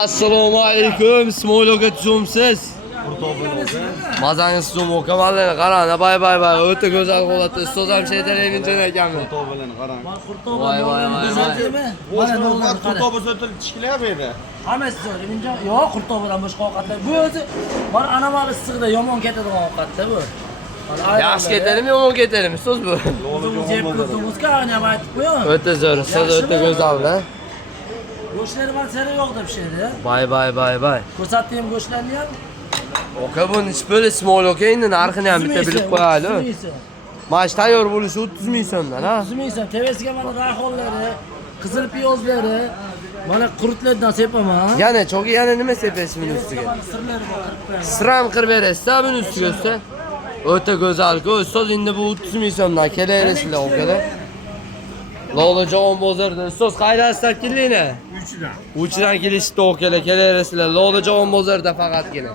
Assalomu alaykum, Ismoilga tushumsiz. Mazangiz sum mukammallar, qarang, bay bay bay, o'ta go'zal holatda ustoz ham shaytaning jo'na ekanmi? Qurtobilan qarang. Voy voy voy voy. Mana qurtobi so'tilib tishkilayapti edi. Hammasi zo'r, menga yo'q qurtobidan boshqa ovqatlar. Bu o'zi mana anomal issiqda yomon ketadigan ovqatda bu. Yaxshi ketadimi, yomon ketadimi ustoz bu? O'zimiz yeb ko'rdingizga, ana aytib qo'ying. O'ta zo'r, ustoz o'ta go'zal-da. Go'shtlar mana sari yo'qda pishadi. Bay bay bay bay. Ko'rsatdim go'shtlarni ham. Oka buni ish bo'l Ismoil aka endi narxini ham bitta bilib qo'yaylik. Mana shu tayyor bo'lishi 30 ming so'mdan, ha? 30 ming so'm. Tevesiga mana rayhonlari, qizil piyozlari, mana qurutlardan sepaman. Yana nima sepasiz buni ustiga? Sirlari bor, qirib qo'yaman. Siram qirib berasiz, buni ustiga usta. O'ta go'zal-ku, ustoz endi bu 30 ming so'mdan kelaverasizlar okalar. Lolajon bozorda ustoz qaydasiz kelinglar? 3dan. 3dan kelishdi okalar, kelaverasizlar. Lolajon bozorda faqatgina.